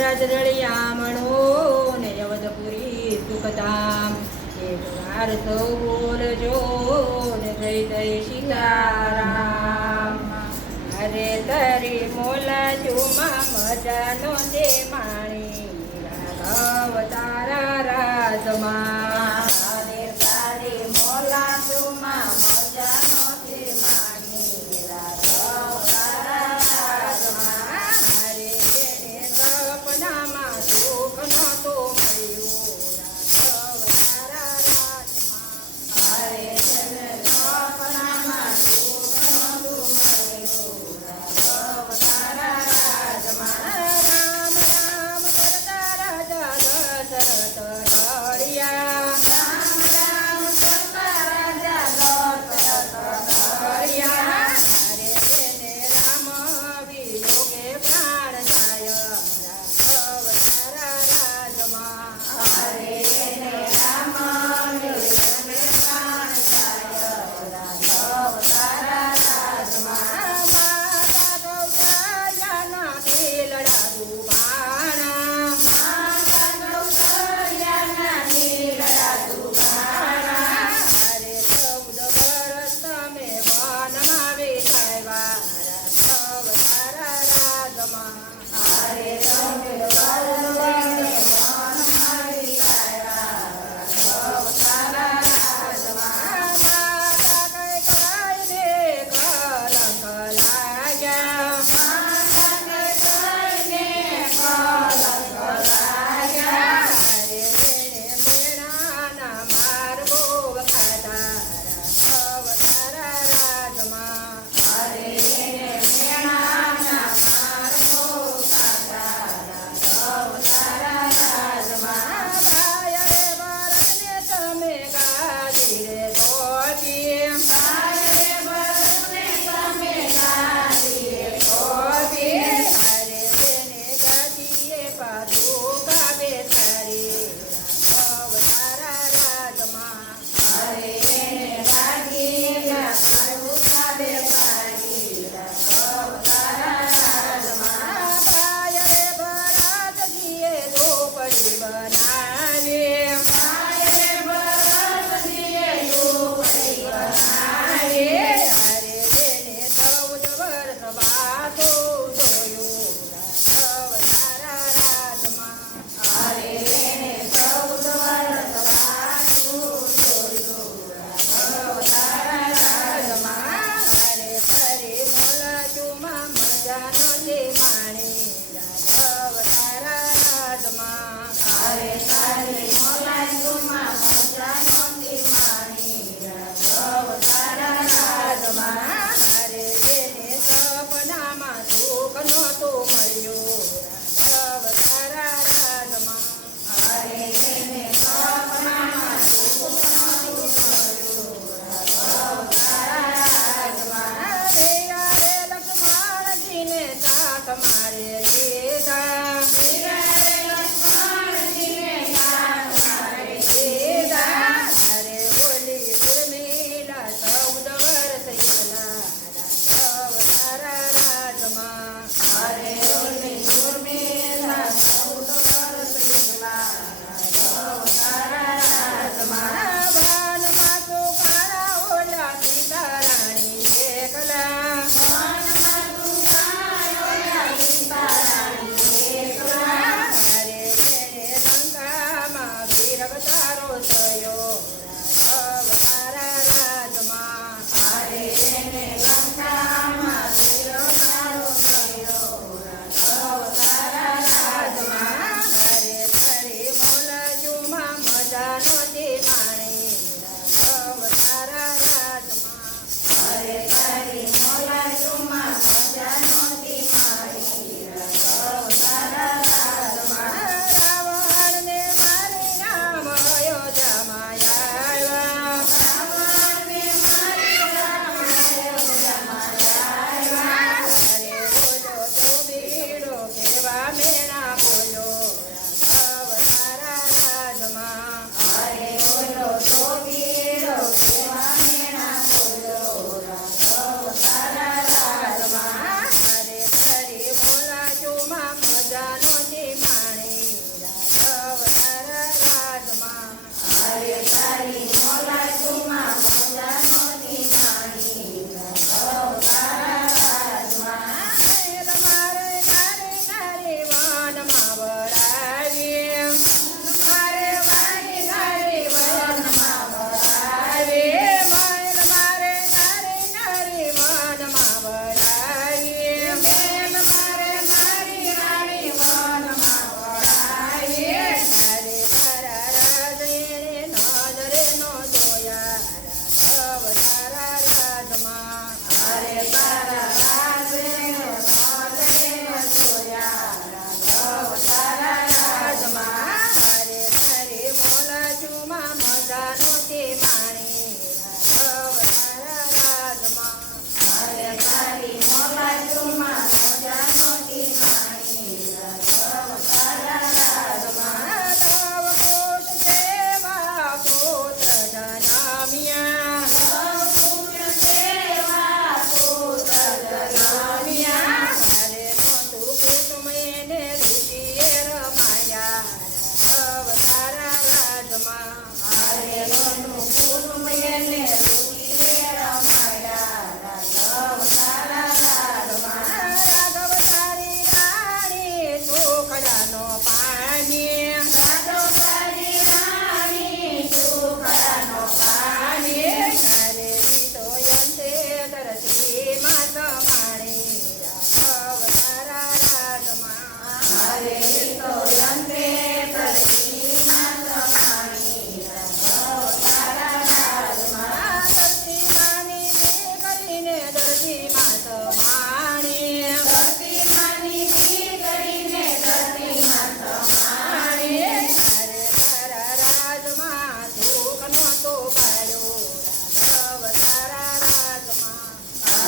રાજ રળિયામણો ને અવધપુરી સુખધામ એક વાર સૌ બોલજો ને થઈ થઈ સીતારામ. અરે તારી મોલા ચુમા મજાનો દે માણી રાઘવ તારા રાજમાં. અરે તારી મોલા ચુમા મજાનો દે માણી રાઘવ તારા રાજમાં. અરે એને સપનામાં સુખ નહોતો મળ્યું રાઘવ તારા રાજમાં. અરે તેને સપનામાં સુખ નહોતું મળ્યું રાઘવ તારા રાજમાં. રામ રામ કરતા રાજા દશરથ ઢળિયા. રામ રામ કરતા રાજા દશરથ ઢળિયા. અરે એને રામ વિયોગે પ્રાણ જાય રાઘવ તારા રાજમાં. અરે એને રામ વિયોગે પ્રાણ જાય રાઘવ તારા રાજમાં. માતા કૌશલ્યાના ખીલડા દુભાણા. માતા કૌશલ્યાના ખીલડા દુભાણા. અરે 14 વર્ષ તમે વનમાં વિતાવ્યા રાઘવ તારા રાજમાં. અરે તમે વરવને વનમાં વિતાવ્યા રાઘવ તારા રાજમાં. માતા કૈકેયીને કલંક લાગ્યા. માતા કૈકેયીને કલંક લાગ્યા. અરે એને મેણાના માર્ગો વખાતા રાઘવ તારા રાજમાં. અરે એને મેણાના માર્ગો ખાધા રાઘવ તારા રાજમાં. ભાઈ રે ભરતને તમે ગાદી રે સોંપી. ભાઈ રે ભરતને તમે ગાદીએ સોંપી. અરે એને ગાદીએ પાછું કાબે તારી રાઘવ તારા રાજમાં. અરે એને ગાદીએ પાછું કાબે પાડી રાઘવ તારા રાજમાં. ભાઈ રે ભરતજીએ ઝૂંપડી બનાવી. ભાઈ રે ભરતજીએ ઝૂંપડી બનાવી. અરે એને 14 વર્ષ વાતું જોયું રાઘવ તારા રાજમાં. અરે એને 14 વર્ષ વાતું જોયું રાઘવ તારા રાજમાં. અરે તારી મોલા ચુમા મજાનો દે માણી રાઘવ તારા રાજમાં. અરે તારી મોલા ચુમા મજાનો દીમાણી રાઘવ તારા રાજમાં. અરે એને સપનામાં સુખ નહોતું મળ્યું રાઘવ તારા રાજમાં. અરે એને સપનામાં સુખ નહોતું મળ્યું રાઘવ તારા રાજમાં. અરે લક્ષ્મણજીને સાથ મારે લીધા. રે લક્ષ્મણજીને સાથ મારે દીધા. અરે બોલી ઉર્મિલા 14 વર્ષ એલા રાઘવ તારા રાજમાં. અરે ઓલી ઉર્મિલા 14 વર્ષ એકલા રાઘવ તારા રાજમાં. વનમાં સુકાળા ઓલા સીતારાણી એકલા. વનમાં તું કાયો યા સીતારાણી રે ઈ તો